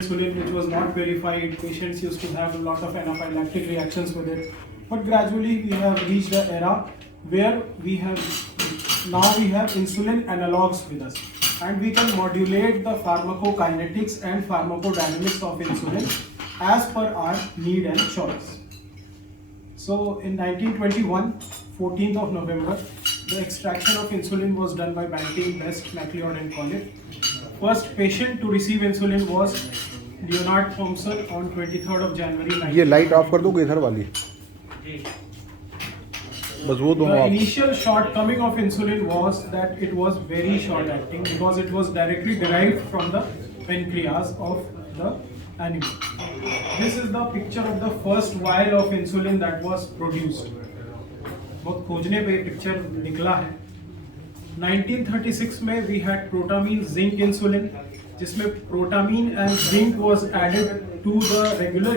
insulin which was not verified. Patients used to have a lot of anaphylactic reactions with it. But gradually we have reached the era where we have insulin analogs with us, and we can modulate the pharmacokinetics and pharmacodynamics of insulin as per our need and choice. So in 1921, 14th of November, the extraction of insulin was done by Banting, Best, MacLeod and Collett. First patient to receive insulin was Leonard Thompson on 23rd of January. ये light of कर दोगे इधर वाली, बस वो दोनों The of. initial shortcoming of insulin was that it was very short acting because it was directly derived from the pancreas of the animal. This is the picture of the first vial of insulin that was produced. बहुत खोजने पे picture निकला है. 1936 में we had protamine zinc insulin, जिसमें protamine and zinc was added to the regular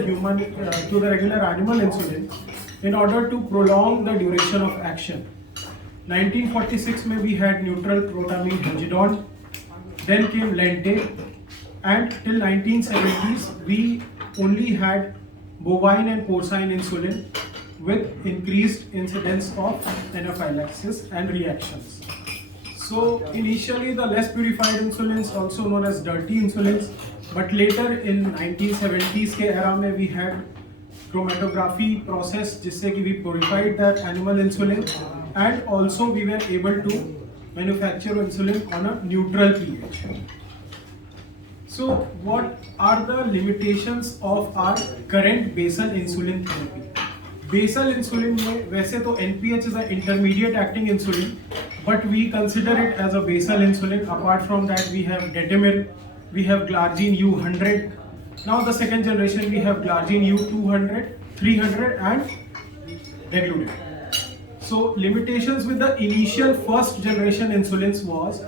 animal insulin in order to prolong the duration of action. 1946 में we had neutral protamine hagedon, then came lente, and till 1970s we only had bovine and porcine insulin with increased incidence of anaphylaxis and reactions. So initially the less purified insulins, also known as dirty insulins, but later in 1970s के era में we had chromatography process जिससे कि we purified that animal insulin, and also we were able to manufacture insulin on a neutral pH. So what are the limitations of our current basal insulin therapy? Basal insulin में वैसे तो NPH is an intermediate acting insulin, but we consider it as a basal insulin. Apart from that, we have Detemir, we have Glargine U100. Now the second generation we have Glargine U200, 300 and Degludec. So limitations with the initial first generation insulins was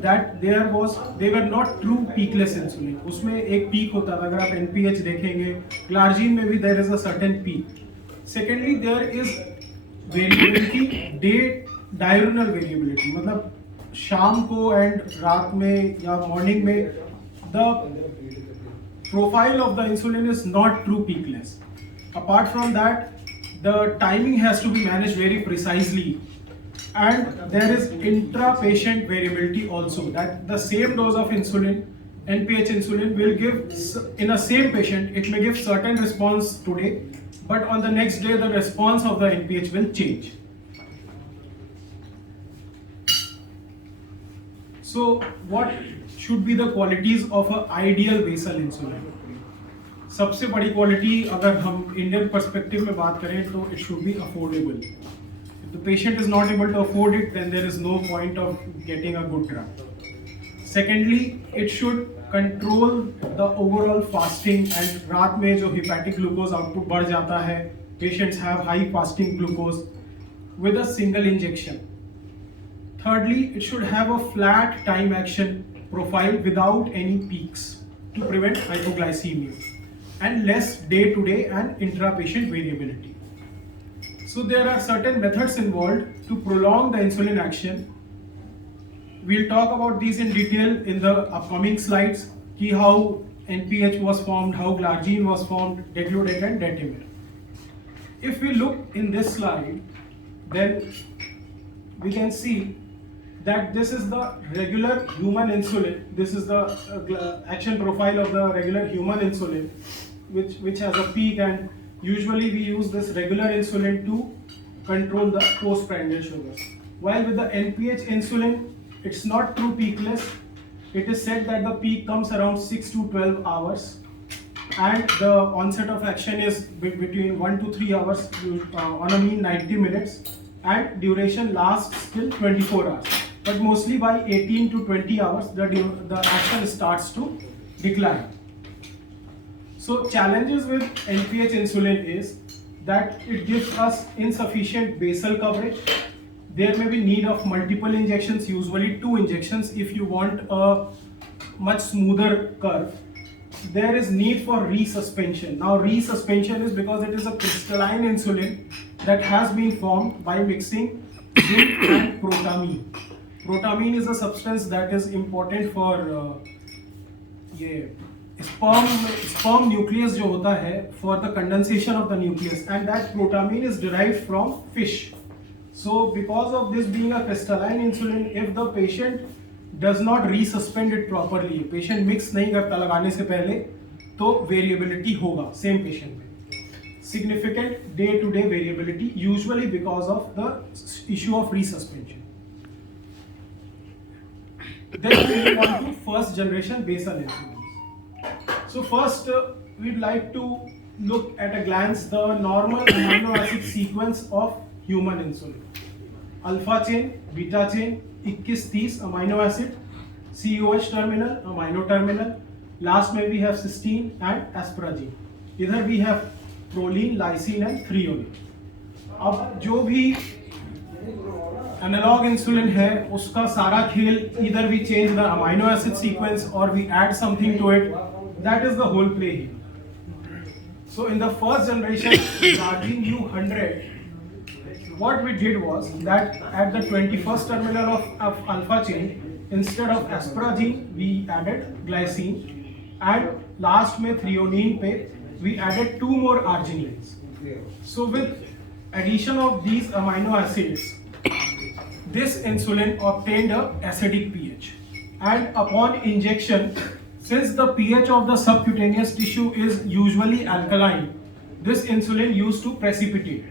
that they were not true peakless insulin. उसमें एक peak होता था. अगर आप NPH देखेंगे, Glargine में भी there is a certain peak. Secondly, there is variability, diurnal variability, मतलब शाम को एंड रात में या मॉर्निंग में the profile of the insulin is not true peakless. Apart from that, the timing has to be managed very precisely, and there is intra-patient variability also, that the same dose of insulin, NPH insulin, will give in a same patient, it may give certain response today, but on the next day the response of the NPH will change. So what should be the qualities of an ideal basal insulin? सबसे बड़ी quality अगर हम Indian perspective में बात करें तो it should be affordable. If the patient is not able to afford it, then there is no point of getting a good drug. Secondly, it should control the overall fasting, and रात में जो hepatic glucose output बढ़ जाता है, patients have high fasting glucose with a single injection. Thirdly, it should have a flat time action profile without any peaks to prevent hypoglycemia, and less day-to-day and intra-patient variability. So there are certain methods involved to prolong the insulin action. We'll talk about these in detail in the upcoming slides, how NPH was formed, how Glargine was formed, Degludec and Detemir. If we look in this slide, then we can see that this is the regular human insulin. This is the action profile of the regular human insulin, which has a peak, and usually we use this regular insulin to control the postprandial sugars. While with the NPH insulin, it's not true peakless. It is said that the peak comes around 6 to 12 hours, and the onset of action is between 1 to 3 hours, on a mean 90 minutes, and duration lasts till 24 hours. But mostly by 18 to 20 hours, the action starts to decline. So challenges with NPH insulin is that it gives us insufficient basal coverage. There may be need of multiple injections, usually 2 injections if you want a much smoother curve. There is need for resuspension. Now resuspension is because it is a crystalline insulin that has been formed by mixing zinc and protamine. Protamine is a substance that is important for sperm nucleus जो होता है for the condensation of the nucleus, and that protamine is derived from fish. So because of this being a crystalline insulin, if the patient does not resuspend it properly, patient mix नहीं करता लगाने से पहले, तो variability होगा same patient में, significant day-to-day variability, usually because of the issue of resuspension. Then we move on to first generation basal insulins. So first we'd like to look at a glance the normal amino acid sequence of human insulin. Alpha chain, beta chain, 21-30 amino acid, COH terminal, amino terminal. Last में we have cysteine and asparagine. इधर we have proline, lysine and threonine. अब जो भी analogue insulin है उसका सारा खेल either we change the amino acid sequence or we add something to it, that is the whole play here. So in the first generation Glargine U100, what we did was that at the 21st terminal of alpha chain, instead of asparagine we added glycine, and last में threonine पे we added 2 more arginines. So with addition of these amino acids, this insulin obtained a acidic pH, and upon injection, since the pH of the subcutaneous tissue is usually alkaline, this insulin used to precipitate,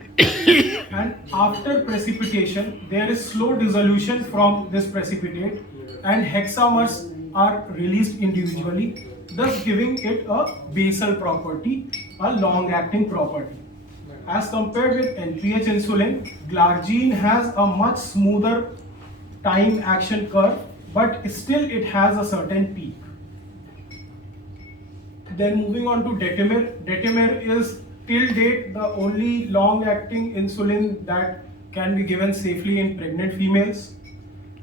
and after precipitation there is slow dissolution from this precipitate and hexamers are released individually, thus giving it a basal property, a long acting property. As compared with NPH insulin, Glargine has a much smoother time action curve, but still it has a certain peak. Then moving on to Detemir. Detemir is till date the only long acting insulin that can be given safely in pregnant females.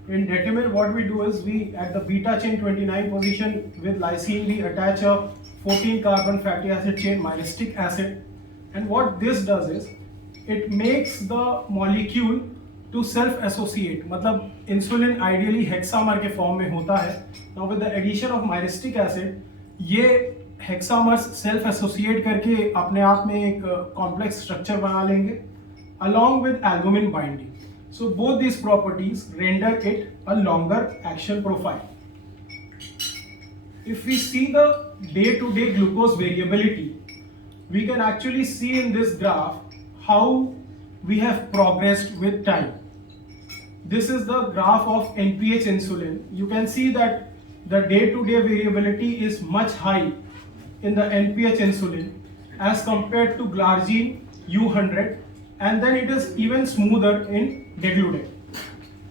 In Detemir, what we do is we at the beta chain 29 position with lysine we attach a 14 carbon fatty acid chain myristic acid. And what this does is, it makes the molecule to self-associate. मतलब insulin ideally hexamer के form में होता है. Now with the addition of myristic acid, ये hexamers self-associate करके अपने आप में एक complex structure बना लेंगे, along with albumin binding. So both these properties render it a longer action profile. If we see the day-to-day glucose variability, we can actually see in this graph how we have progressed with time. This is the graph of NPH insulin. You can see that the day-to-day variability is much high in the NPH insulin as compared to Glargine U100, and then it is even smoother in Degludec.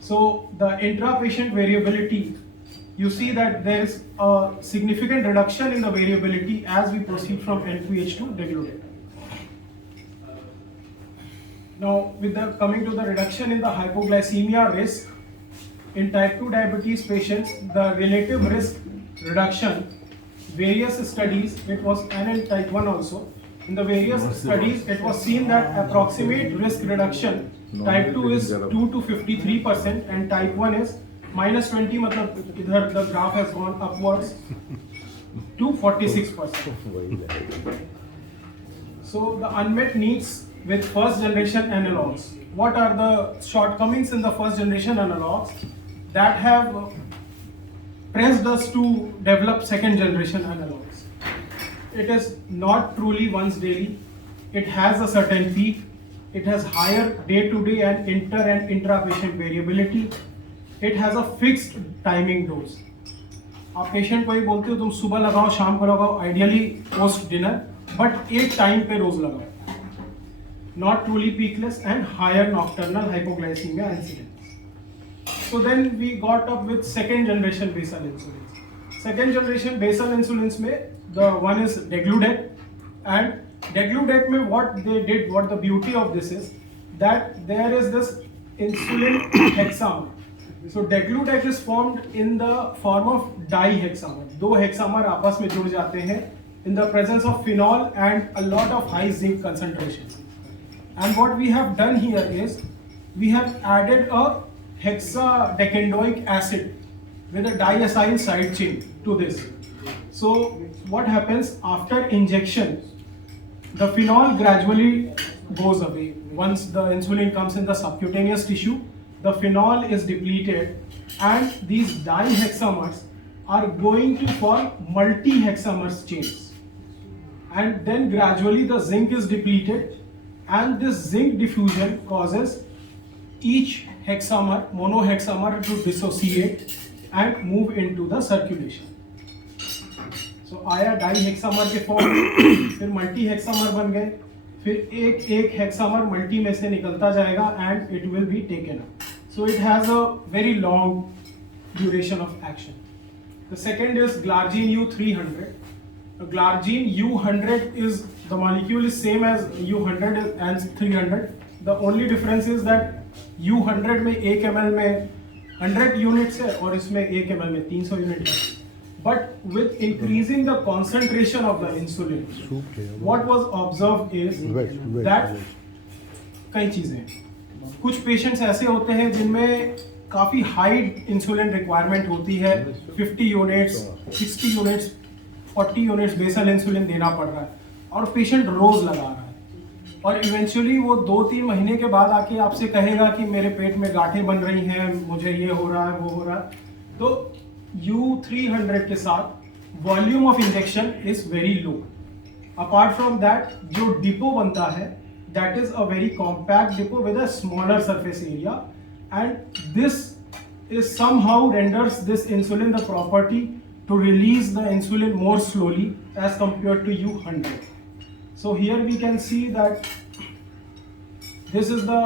So the intra-patient variability, you see that there is a significant reduction in the variability as we proceed from NPH to Degludec. Now, with the coming to the reduction in the hypoglycemia risk in type 2 diabetes patients, the relative risk reduction, various studies, it was and in type 1 also. In the various studies, it was seen that approximate risk reduction type 2 is 2 to 53% and type 1 is -20, मतलब इधर the graph has gone upwards to 46%. So the unmet needs with first generation analogs. What are the shortcomings in the first generation analogs that have pressed us to develop second generation analogs? It is not truly once daily. It has a certain peak. It has higher day-to-day and inter and intra-patient variability. It has a fixed timing dose. आप patient को ही बोलते हो तुम सुबह लगाओ शाम को लगाओ, आइडियली पोस्ट डिनर, बट एक टाइम पे रोज लगाओ. Not truly peakless and higher nocturnal hypoglycemia incidence. So then we got up with second generation basal insulins. Second generation basal insulins में the one is Degludec, and Degludec में what they did, what the beauty of this is that there is this insulin hexamer. So Degludec is formed in the form of dihexamer. दो hexamer आपस में जुड़ जाते हैं in the presence of phenol and a lot of high zinc concentrations. And what we have done here is we have added a hexadecandoic acid with a diacyl side chain to this. So what happens after injection? The phenol gradually goes away. Once the insulin comes in the subcutaneous tissue, the phenol is depleted, and these dihexamers are going to form multi-hexamers chains. And then gradually the zinc is depleted, and this zinc diffusion causes each hexamer, monohexamer, to dissociate and move into the circulation. So आया डाईहेक्सामर के form, फिर multi हेक्सामर बन गए, फिर एक हेक्सामर multi में से निकलता जाएगा and it will be taken up. So it has a very long duration of action. The second is glargine U300. Glargine U100 is, the molecule is same as U100 and 300. The only difference is that U100 में 1 ml में 100 units है और इसमें 1 ml में 300 unit है. But with increasing the concentration of the insulin, what was observed is that कई चीजें, कुछ पेशेंट्स ऐसे होते हैं जिनमें काफी हाई इंसुलिन रिक्वायरमेंट होती है, 50 units, 60 units, 40 units basal insulin देना पड़ रहा है और पेशेंट रोज लगा रहा है, और इवेंचुअली वो 2-3 महीने के बाद आके आपसे कहेगा कि मेरे पेट में गांठें बन रही हैं, मुझे ये हो रहा है, वो हो रहा है. तो U300 के साथ volume of injection is very low. Apart from that जो डिपो बनता है, that is a very compact depot with a smaller surface area, and this is somehow renders this insulin the property to release the insulin more slowly as compared to U100. So here we can see that this is the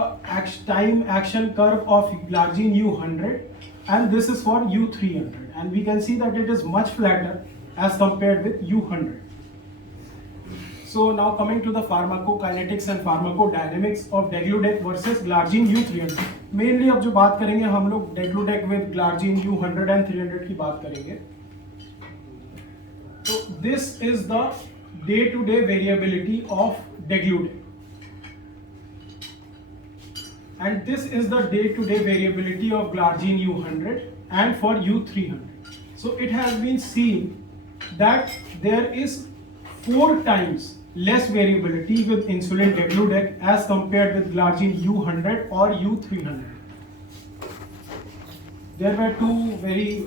time action curve of glargine U100, and this is for U300, and we can see that it is much flatter as compared with U100. So now coming to the pharmacokinetics and pharmacodynamics of degludec versus glargine U300. Mainly अब जो बात करेंगे हम लोग degludec with glargine U100 and 300 की बात करेंगे. So this is the day-to-day variability of degludec, and this is the day-to-day variability of glargine U100 and for U300. So it has been seen that there is 4 times less variability with insulin degludec as compared with glargine U100 or U300. There were 2 very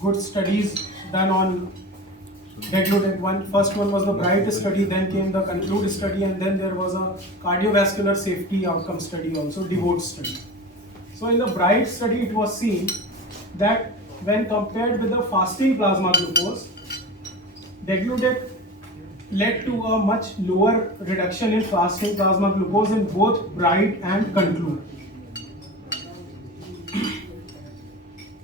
good studies done on degludec. First one was the BRIGHT study, then came the CONCLUDE study, and then there was a cardiovascular safety outcome study also, DEVOTE study. So in the BRIGHT study it was seen that when compared with the fasting plasma glucose, degludec led to a much lower reduction in fasting plasma glucose in both BRIGHT and CONCLUDE.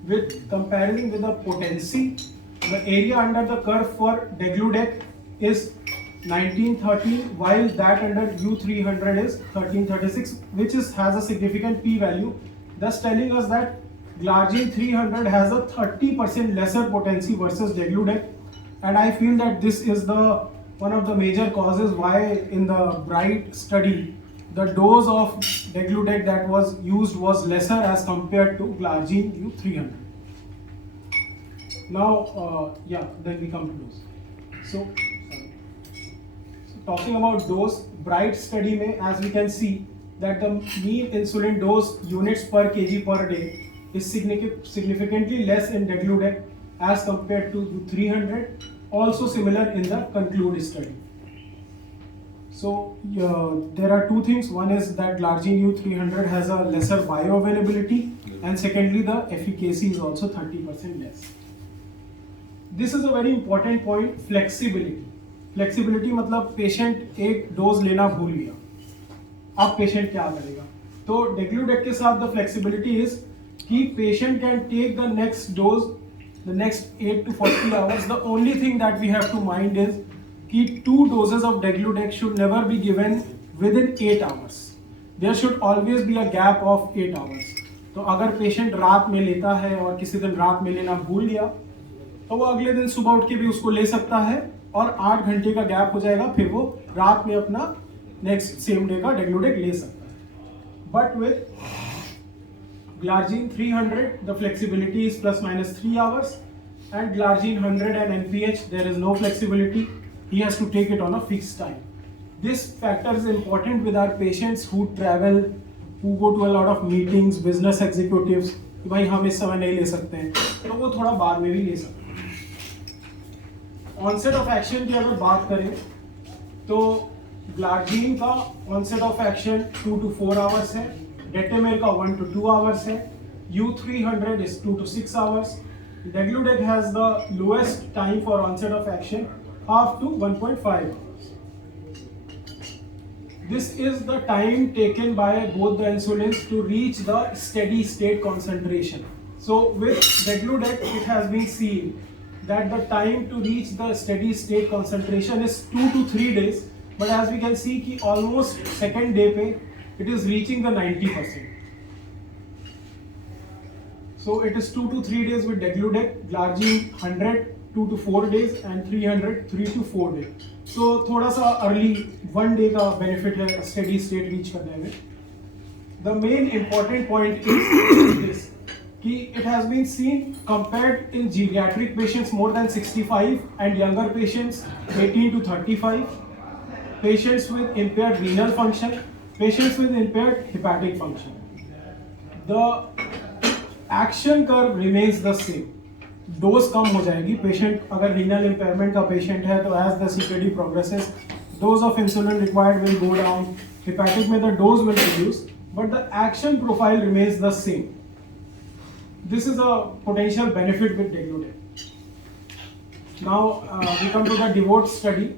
With comparing with the potency, the area under the curve for degludec is 1913, while that under U300 is 1336, which has a significant p-value, thus telling us that glargine 300 has a 30% lesser potency versus degludec, and I feel that this is one of the major causes why in the BRIGHT study the dose of degludec that was used was lesser as compared to glargine U300. Now, then we come to dose. So talking about dose, BRIGHT study mein, as we can see that the mean insulin dose units per kg per day is significantly less in degludec as compared to U300. Also similar in the CONCLUDE study. So there are 2 things. One is that glargine U300 has a lesser bioavailability, and secondly the efficacy is also 30% less. This is a very important point, flexibility. Flexibility मतलब patient एक dose लेना भूल गया, अब patient क्या करेगा? तो degludec के साथ the flexibility is कि patient can take the next dose the next 8 to 40 hours. The only thing that we have to mind is कि 2 doses of degludec should never be given within 8 hours. There should always be a gap of 8 hours. तो अगर patient रात में लेता है और किसी दिन रात में लेना भूल गया, तो वो अगले दिन सुबह उठ के भी उसको ले सकता है और 8 घंटे का गैप हो जाएगा, फिर वो रात में अपना नेक्स्ट सेम डे का degludec ले सकता है. But with glargine 300, the flexibility is ±3 hours, and glargine 100 and NPH, there is no flexibility. He has to take it on a fixed time. This factor is important with our patients who travel, who go to a lot of meetings, business executives. कि भाई हम इस समय नहीं ले सकते हैं, तो वो थोड़ा बाद में भी ले सकते हैं. ऑनसेट ऑफ एक्शन की अगर बात करें तो ग्लार्जीन का onset of action 2 to 4 hours है, डेटेमेर का 1 to 2 आवर्स है, U300 is 2 to 6 hours. Degludec has the lowest time for onset of action, half to 1.5 hours. This is the time taken by both the insulins to reach the steady state concentration. So with Degludec, it has been seen that the time to reach the steady state concentration is 2 to 3 days. But as we can see, कि almost second day पे it is reaching the 90%. So it is 2 to 3 days with Degludec, glargine 100 2 to 4 days and 300 3 to 4 days. So थोड़ा सा early 1 day का benefit है steady state reach करने में. The main important point is this कि it has been seen compared in geriatric patients more than 65 and younger patients 18 to 35, patients with impaired renal function, patients with impaired hepatic function. The action curve remains the same. Dose कम हो जाएगी. Patient अगर renal impairment का patient है तो as the CKD progresses dose of insulin required will go down. Hepatic में the dose will reduce but the action profile remains the same. This is a potential benefit with Degludec. Now we come to the DEVOTE study.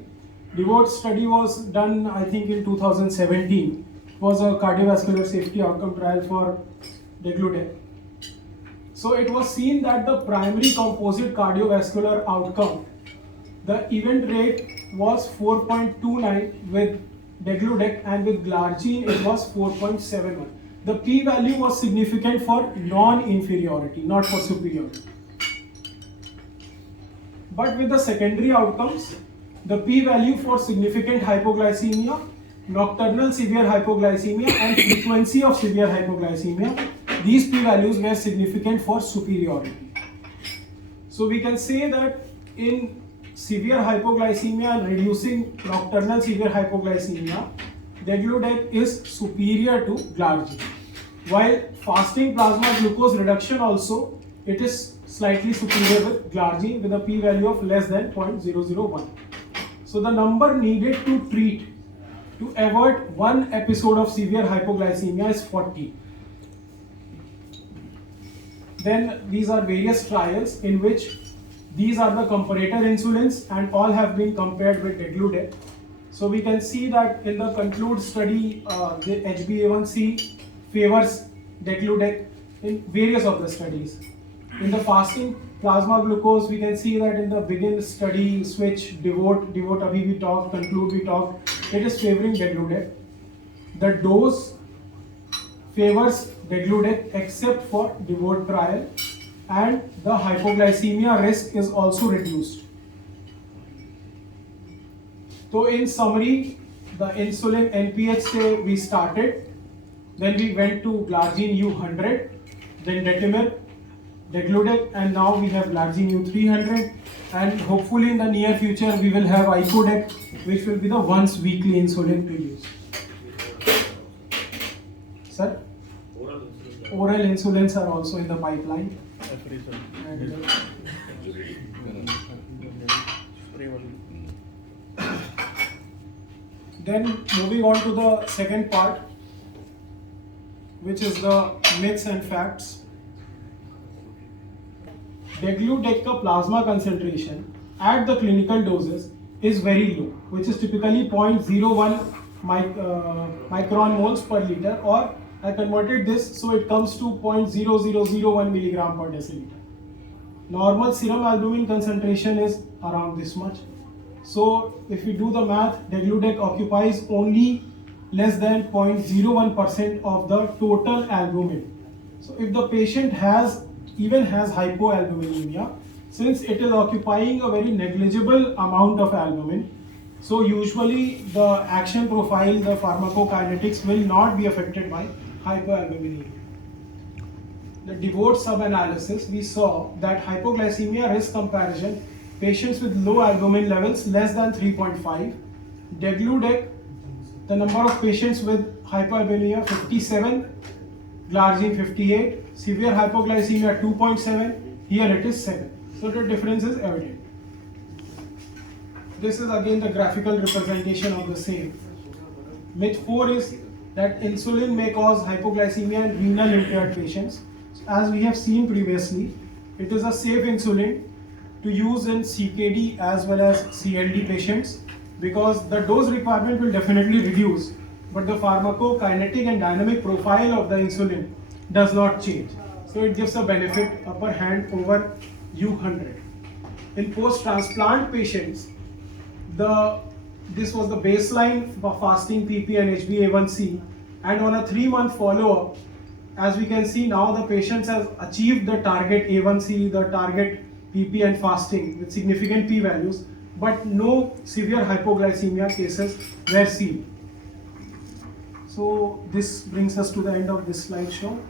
DEVOTE study was done I think in 2017. It was a cardiovascular safety outcome trial for Degludec. So it was seen that the primary composite cardiovascular outcome, the event rate was 4.29 with Degludec, and with glargine it was 4.71. The p-value was significant for non-inferiority, not for superiority. But with the secondary outcomes, the p-value for significant hypoglycemia, nocturnal severe hypoglycemia and frequency of severe hypoglycemia, these p-values were significant for superiority. So we can say that in severe hypoglycemia and reducing nocturnal severe hypoglycemia, Degludec is superior to glargine. While fasting plasma glucose reduction also, it is slightly superior with glargine with a p-value of less than 0.001. So the number needed to treat to avert one episode of severe hypoglycemia is 40. Then these are various trials in which these are the comparator insulins and all have been compared with Degludec. So we can see that in the conclude study, the HbA1c favors Degludec in various of the studies. In the fasting plasma glucose, we can see that in the begin study, switch, devote abhi we talked, conclude we talked, it is favoring Degludec. The dose favors Degludec except for devote trial, and the hypoglycemia risk is also reduced. So in summary, the insulin NPH se we started, then we went to glargine U100, then Detemir, Degludec, and now we have glargine U300, and hopefully in the near future we will have Icodec, which will be the once weekly insulin to use. Sir? Oral insulins are also in the pipeline. Then moving on to the second part, which is the myths and facts. Degludec का plasma concentration at the clinical doses is very low, which is typically 0.01 micron moles per liter, or I converted this so it comes to 0.0001 milligram per deciliter. Normal serum albumin concentration is around this much. So if we do the math, Degludec occupies only less than 0.01% of the total albumin. So if the patient has hypoalbuminemia, since it is occupying a very negligible amount of albumin, so usually the action profile, the pharmacokinetics will not be affected by hypoalbuminemia. the DeVote sub-analysis, we saw that hypoglycemia risk comparison, patients with low albumin levels less than 3.5, degludec, the number of patients with hypoalbuminemia 57, glargine 58, severe hypoglycemia 2.7, here it is 7. So the difference is evident. This is again the graphical representation of the same. Myth 4 is that insulin may cause hypoglycemia in renal impaired patients. As we have seen previously, it is a safe insulin to use in CKD as well as CLD patients because the dose requirement will definitely reduce, but the pharmacokinetic and dynamic profile of the insulin does not change. So it gives a benefit upper hand over U100. In post-transplant patients, this was the baseline for fasting PP and HbA1c, and on a 3-month follow-up, as we can see now, the patients have achieved the target A1c, the target PP and fasting with significant P values, but no severe hypoglycemia cases were seen. So this brings us to the end of this slideshow.